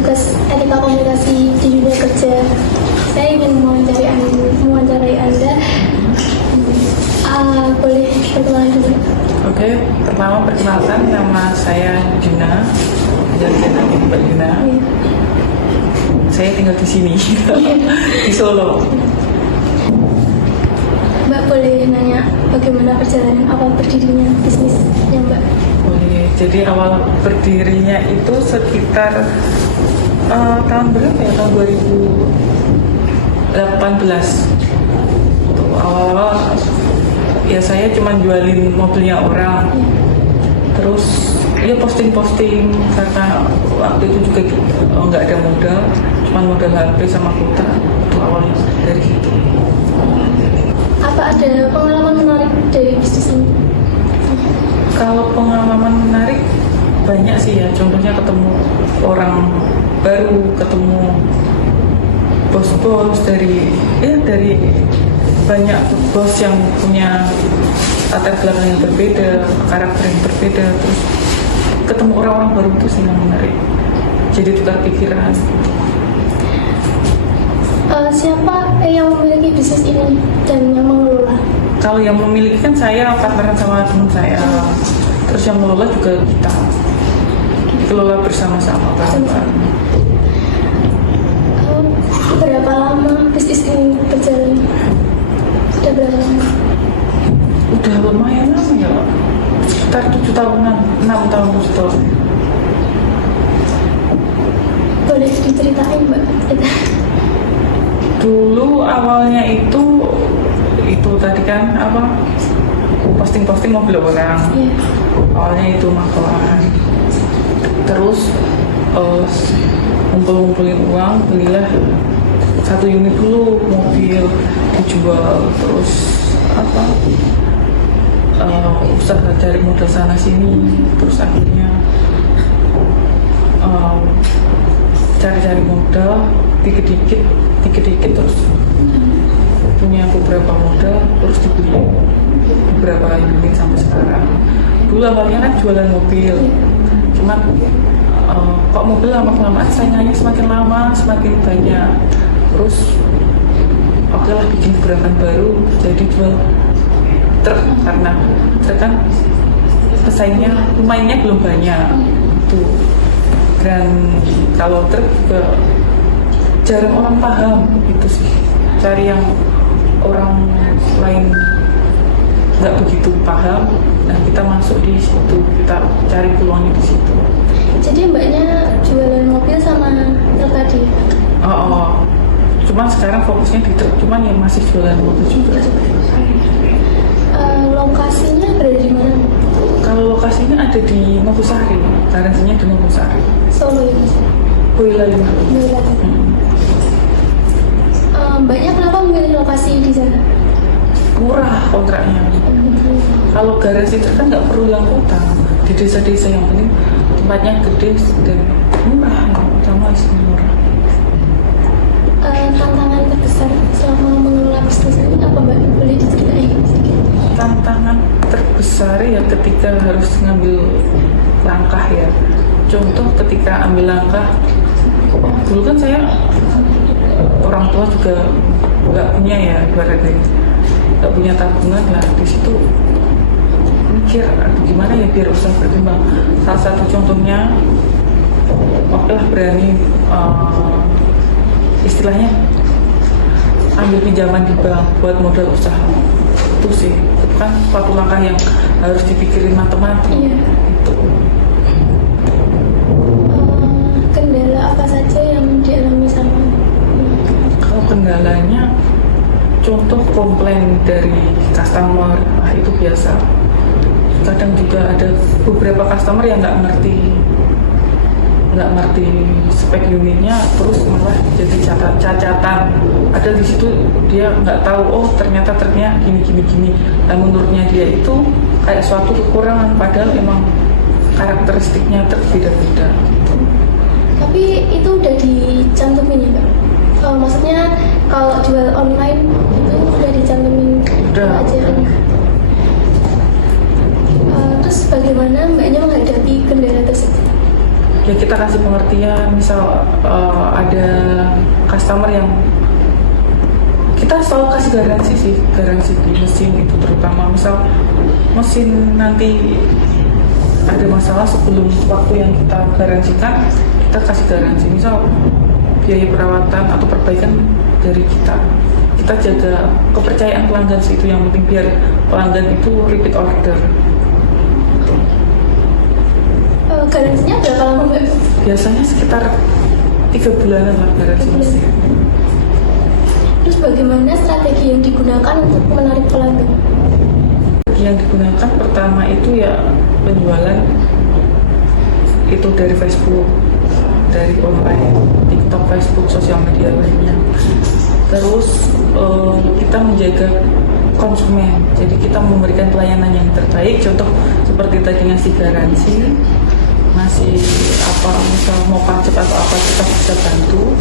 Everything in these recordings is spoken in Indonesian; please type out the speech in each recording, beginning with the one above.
tugas etika komunikasi di dunia kerja. Saya ingin mewawancarai Anda. Boleh perkenalan dulu? Oke, pertama perkenalkan, nama saya Juna, Mbak Juna. Saya tinggal di sini, di Solo. Mbak boleh nanya bagaimana perjalanan awal berdirinya bisnisnya Mbak? Boleh. Jadi awal berdirinya itu sekitar tahun berapa ya? Tahun 2018. Tuh, awal-awal ya saya cuma jualin mobilnya orang. Terus ya posting-posting karena waktu itu juga nggak ada modal, cuma modal HP sama kuota. Itu awalnya dari situ. Apa ada pengalaman menarik dari bisnis ini? Kalau pengalaman menarik banyak sih ya, contohnya ketemu orang baru, ketemu bos-bos dari banyak bos yang punya latar belakang yang berbeda, karakter yang berbeda, terus ketemu orang-orang baru itu sih yang menarik. Jadi tukar pikiran. Siapa yang memiliki bisnis ini dan yang mengelola? Kalau yang memiliki kan saya partneran sama teman saya, terus yang mengelola juga kita kelola bersama-sama bareng-bareng. Berapa lama bisnis ini berjalan? Sudah berapa lama? Udah lumayan lama ya, sekitar 7 tahunan, 6 tahun, 7 tahun. Boleh diceritain Mbak? Dulu awalnya itu tadi kan posting-posting mobil orang. Awalnya itu makelan. Terus ngumpulin uang, belilah 1 unit dulu mobil, dijual. Terus usaha cari modal sana sini. Terus akhirnya cari modal dikit-dikit terus punya beberapa modal, terus dibeli beberapa unit sampai sekarang. Dulu awalnya kan jualan mobil, cuman kok mobil lama-kelamaan saingannya semakin lama semakin banyak. Terus oke lah bikin gerakan baru, jadi jual truk, karena truk kan pesaingnya lumayannya belum banyak tuh. Dan kalau truk juga jarang orang paham gitu sih, cari yang orang lain nggak begitu paham, nah kita masuk di situ, kita cari peluangnya di situ. Jadi mbaknya jualan mobil sama truk tadi? Cuman sekarang fokusnya di truk, cuman yang masih jualan mobil juga. Lokasinya berada di mana? Kalau lokasinya ada di Nogosari, garansinya di Nogosari. Solo ya Mas? Boyolali. Mbaknya kenapa memilih lokasi di sana? Murah kontraknya. Kalau garasi itu kan nggak perlu yang kota, di desa-desa yang penting tempatnya gede dan murah, utama murah. Tantangan terbesar selama mengelola bisnis ini apa Mbak? Boleh diceritain sedikit? Tantangan terbesar ya ketika harus ngambil langkah ya. Contoh ketika ambil langkah, dulu kan saya orang tua juga nggak punya ya, ibaratnya nggak punya tabungan lah. Di situ mikir gimana ya biar usaha berkembang. Salah satu contohnya, oke lah berani istilahnya ambil pinjaman di bank buat modal usaha. Itu sih, itu kan suatu langkah yang harus dipikirin matang-matang. Itu. Kendala apa saja yang dialami sama? Kalau kendalanya, contoh komplain dari customer, itu biasa. Kadang juga ada beberapa customer yang nggak ngerti spek unitnya, terus malah jadi cacatan. Ada di situ dia nggak tahu, ternyata truknya gini. Dan menurutnya dia itu kayak suatu kekurangan, padahal emang karakteristiknya truk beda-beda. Tapi itu udah dicantumin ya Mbak? Maksudnya kalau jual online itu udah dicantumin pelajaran. Terus bagaimana mbaknya menghadapi kendala tersebut? ya kita kasih pengertian. Misal ada customer yang kita selalu kasih garansi di mesin itu, terutama misal mesin nanti ada masalah sebelum waktu yang kita garansikan, kita kasih garansi. Misal biaya perawatan atau perbaikan dari kita jaga kepercayaan pelanggan sih, itu yang penting, biar pelanggan itu repeat order. Garansinya berapa lama Mbak? Biasanya sekitar 3 bulanan lah garansi mesin. Terus bagaimana strategi yang digunakan untuk menarik pelanggan? Yang digunakan pertama itu ya penjualan itu dari Facebook, dari online, TikTok, Facebook, sosial media lainnya. Terus kita menjaga konsumen, jadi kita memberikan pelayanan yang terbaik. Contoh seperti tadi ngasih garansi, ngasih apa, misal mau pajak atau apa, kita bisa bantu.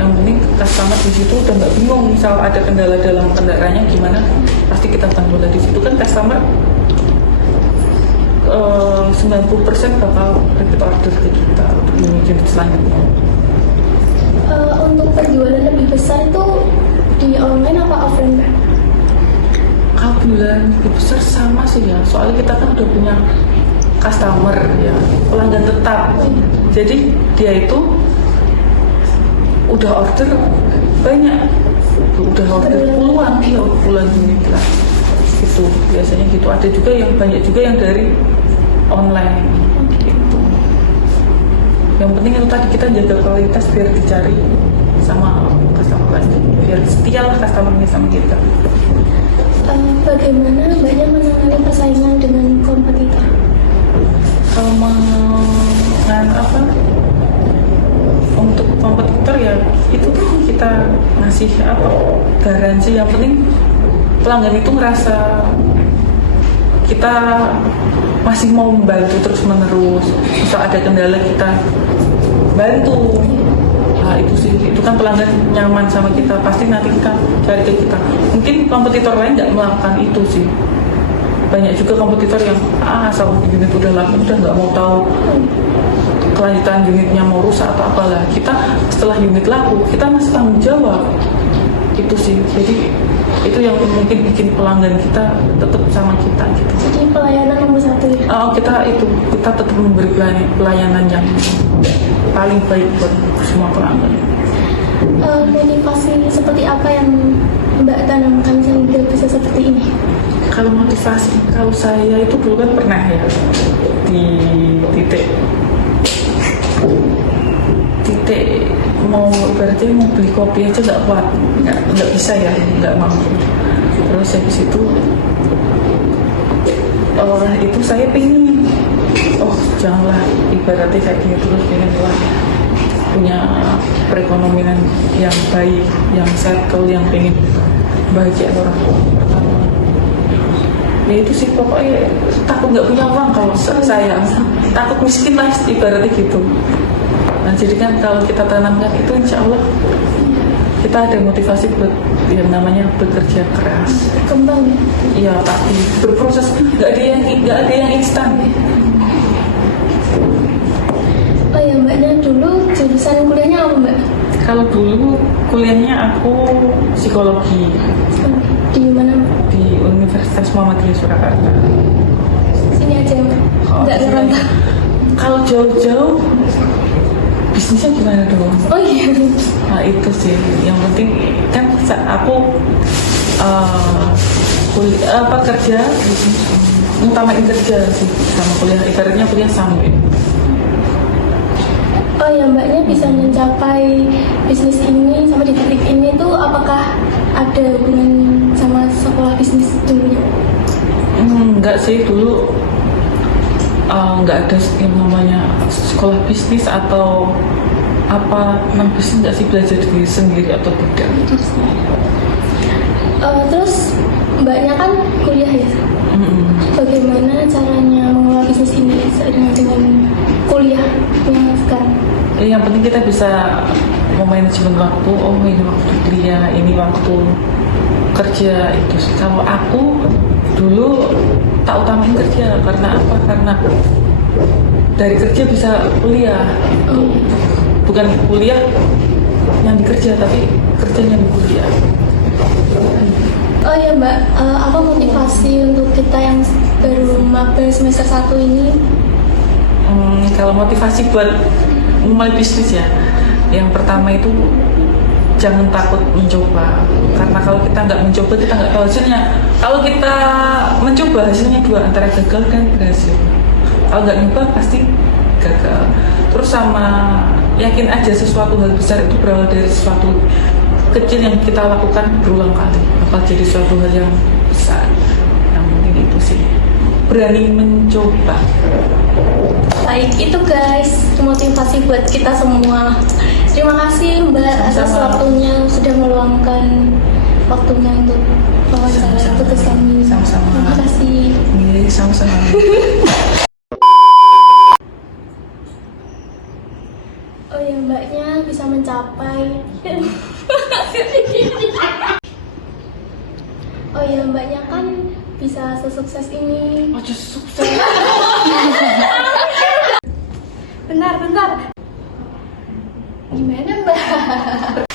Yang penting customer di situ udah nggak bingung, misal ada kendala dalam kendaraannya gimana, pasti kita bantu. Di situ kan customer 90% bakal repeat order ke kita untuk unit selanjutnya. Untuk penjualan lebih besar itu di online apa offline Mbak? Kalau bulan lebih besar sama sih ya, soalnya kita kan udah punya customer ya, pelanggan tetap. Jadi dia itu udah order banyak, udah order puluhan unit lah. Itu biasanya gitu. Ada juga yang banyak juga yang dari online gitu. Yang penting itu tadi, kita jaga kualitas biar dicari sama customer lagi, biar setia lah customernya sama kita. Bagaimana Mbaknya menangani persaingan dengan kompetitor? Kalau untuk kompetitor ya itu tuh kita ngasih garansi. Yang penting pelanggan itu ngerasa kita masih mau membantu terus menerus. Misal ada kendala kita bantu. Nah itu sih, itu kan pelanggan nyaman sama kita, pasti nanti kita cari ke kita. Mungkin kompetitor lain nggak melakukan itu sih. Banyak juga kompetitor yang asal unit udah laku udah nggak mau tahu kelanjutan unitnya mau rusak atau apalah. Kita setelah unit laku kita masih tanggung jawab. Itu sih, jadi itu yang mungkin bikin pelanggan kita tetap sama kita gitu. Jadi pelayanan nomor 1 ya? Kita tetap memberi pelayanan yang paling baik buat semua pelanggan. Motivasi seperti apa yang Mbak tanamkan sehingga bisa seperti ini? Kalau motivasi, kalau saya itu dulu kan pernah ya di titik mau ibaratnya mau beli kopi aja nggak kuat, nggak bisa ya, nggak mampu. Terus habis itu saya pengen, janganlah ibaratnya kayak gini terus, pengen lah punya perekonomian yang baik, yang settle, yang pengen bahagia orang tua pertama. Ya itu sih, pokoknya takut nggak punya uang. Kalau saya takut miskin lah ibaratnya gitu. Nah jadi kan kalau kita tanamkan itu, insya Allah kita ada motivasi buat yang namanya bekerja keras, Berkembang. iya, tapi berproses, nggak ada yang instan. Oh ya, Mbaknya dulu jurusan kuliahnya apa Mbak? Kalau dulu kuliahnya aku psikologi Di mana Mbak? di Universitas Muhammadiyah Surakarta. Sini aja Mbak? Nggak Sini. ngerantau. Kalau jauh-jauh bisnisnya gimana dong? Oh iya. Nah itu sih yang penting kan, aku kerja utamain kerja sih sama kuliah, ibaratnya kuliah sambung. Oh ya, Mbaknya bisa mencapai bisnis ini sampai di titik ini tuh apakah ada hubungan sama sekolah bisnis dulunya? Enggak sih, dulu nggak ada yang namanya sekolah bisnis atau apa tentang bisnis, nggak sih, belajar diri sendiri atau tidak. Terus Mbaknya kan kuliah ya? Bagaimana caranya mengelola bisnis ini seiring dengan kuliah yang sekarang? Yang penting kita bisa memanajemen waktu. Ini waktu kuliah, ini waktu kerja. Itu sih. Kalau aku dulu tak utamain kerja, karena apa? Karena dari kerja bisa kuliah. Bukan kuliah yang dikerja, tapi kerjanya di kuliah. Oh ya Mbak, apa motivasi untuk kita yang baru magang semester 1 ini? Kalau motivasi buat mulai bisnis ya, yang pertama itu jangan takut mencoba, karena kalau kita nggak mencoba kita nggak tahu hasilnya. Kalau kita mencoba hasilnya dua, antara gagal dan berhasil. Kalau nggak nyoba pasti gagal. Terus sama yakin aja sesuatu hal besar itu berawal dari sesuatu kecil yang kita lakukan berulang kali bakal jadi suatu hal yang besar. Yang penting itu sih, berani mencoba. Baik, itu guys motivasi buat kita semua. Terima kasih Mbak atas Sama-sama. waktunya, sudah meluangkan waktunya untuk wawancara Sama-sama. tugas kami. Sama-sama. Terima kasih. Iya, sama-sama. Oh ya, Mbaknya bisa mencapai. Oh ya, Mbaknya kan bisa sesukses ini. Oh, sukses. Bentar. Gimana Mbak?